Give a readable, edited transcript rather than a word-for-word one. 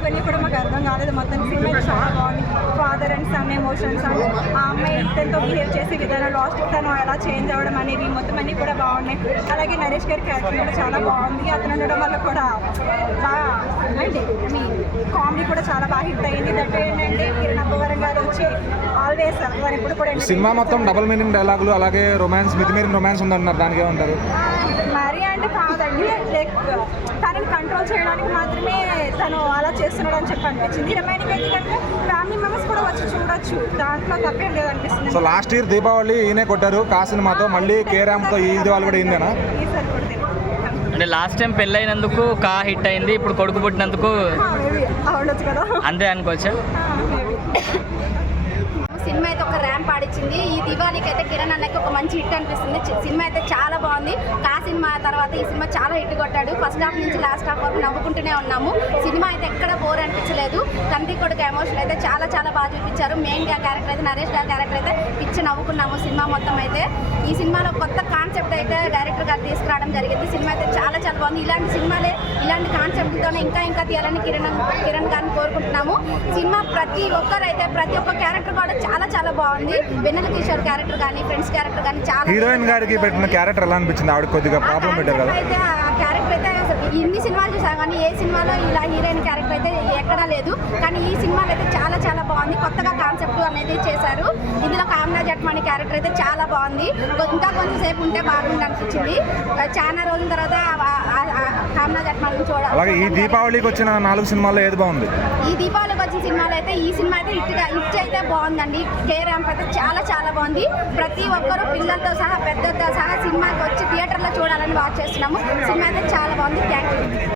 అవన్నీ కూడా మాకు అర్థం కాలేదు. మొత్తం సినిమా చాలా బాగుంది. Father and son emotions and ఆ అమ్మాయి తనతో బిహేవ్ చేసే విధానం, లాస్ట్ తను ఎలా చేంజ్ అవ్వడం అనేవి మొత్తం అన్నీ కూడా బాగున్నాయి. అలాగే నరేష్ గారి క్యారెక్టర్ కూడా చాలా బాగుంది. అతను ఉండడం వల్ల కూడా బాగా అంటే కామెడీ కూడా చాలా బాగా హిట్ అయ్యింది. దట్ ఏంటంటే కిరణ్ అబ్బవరం గారు వచ్చి ఆల్వేస్ వారు ఎప్పుడు కూడా సినిమా మొత్తం డబుల్ మీనింగ్ డైలాగులు అలాగే రొమాన్స్ మితిమీరిన రొమాన్స్ ఉందన్నారు, దానికి ఏమంటారు? మరీ అంటే కాదండి, లైక్ తనని కంట్రోల్ చేయడానికి మాత్రమే తను అలా చేస్తున్నాడు అని చెప్పి అనిపించింది. రిమైనింగ్ ఎందుకంటే ఫ్యామిలీ మెంబర్స్ కూడా వచ్చి చూడొచ్చు, దాంట్లో తప్పేం లేదు అనిపిస్తుంది. సో లాస్ట్ ఇయర్ దీపావళి ఈయనే కొట్టారు కా సినిమాతో, మళ్ళీ కేరామ్తో ఈ దివాళి కూడా అయిందేనా? ఈసారి కూడా తెలియదు. అంటే లాస్ట్ టైం పెళ్ళైనందుకు కా హిట్ అయింది, ఇప్పుడు కొడుకు పుట్టినందుకు మేబీ అవ్వడొచ్చు కదా, అంతే అనుకోవచ్చా? సినిమా అయితే ఒక ర్యాంప్ ఆడిచ్చింది. ఈ దివాళీకి అయితే కిరణ్ అన్నకి ఒక మంచి హిట్ అనిపిస్తుంది. సినిమా అయితే చాలా బాగుంది. కా సినిమా తర్వాత ఈ సినిమా చాలా హిట్ కొట్టాడు. ఫస్ట్ హాఫ్ నుంచి లాస్ట్ హాఫ్ వరకు నవ్వుకుంటూనే ఉన్నాము. సినిమా అయితే ఎక్కడ బోర్ అనిపించలేదు. తండ్రి కొడుకు ఎమోషన్ అయితే చాలా చాలా బాగా చూపించారు. మెయిన్గా క్యారెక్టర్ అయితే నరేష్ గారి క్యారెక్టర్ అయితే పిచ్చి నవ్వుకున్నాము సినిమా మొత్తం అయితే. ఈ సినిమాలో కొత్త కాన్సెప్ట్ అయితే డైరెక్టర్ గారు తీసుకురావడం జరిగింది. సినిమా అయితే చాలా చాలా బాగుంది. ఇలాంటి సినిమాలే ఇలాంటి కాన్సెప్ట్తోనే ఇంకా తీయాలని కిరణ్ గారిని కోరుకుంటున్నాము. సినిమా ప్రతి ఒక్క క్యారెక్టర్ కూడా చాలా చాలా బాగుంది. వెన్నెల కిషోర్ క్యారెక్టర్ కానీ, ఫ్రెండ్స్ క్యారెక్టర్ కానీ చాలా. హీరోయిన్ గారికి పెట్టిన క్యారెక్టర్ ఎలా అనిపించింది? ఆవిడ కొద్దిగా ప్రాబ్లం పెట్టారు కదా. అయితే ఆ క్యారెక్టర్ అయితే ఇన్ని సినిమాలు చూసాం కానీ ఏ సినిమాలో ఇలా హీరోయిన్ క్యారెక్టర్ అయితే ఎక్కడా లేదు. కానీ ఈ సినిమాలో అయితే చాలా చాలా బాగుంది. కొత్తగా కాన్సెప్ట్ అనేది చేశారు. ఇందులో కామ్నా జట్మాని క్యారెక్టర్ అయితే చాలా బాగుంది. ఇంకా కొంచెంసేపు ఉంటే బాగుంది అనిపించింది. చాలా రోజుల తర్వాత కామ్నా జట్మాని చూడాలి. అలాగే ఈ దీపావళికి వచ్చిన 4 సినిమాల్లో ఏది బాగుంది? ఈ దీపావళికి వచ్చిన సినిమాలో అయితే ఈ సినిమా అయితే హిట్ అయితే బాగుందండి. కే ర్యాంప్ అయితే చాలా చాలా బాగుంది. ప్రతి ఒక్కరూ పిల్లలతో సహా పెద్దలతో సహా సినిమాకి వచ్చి థియేటర్లో చూడాలని వాచ్ చేస్తున్నాము. సినిమా అయితే చాలా బాగుంది. Thank you.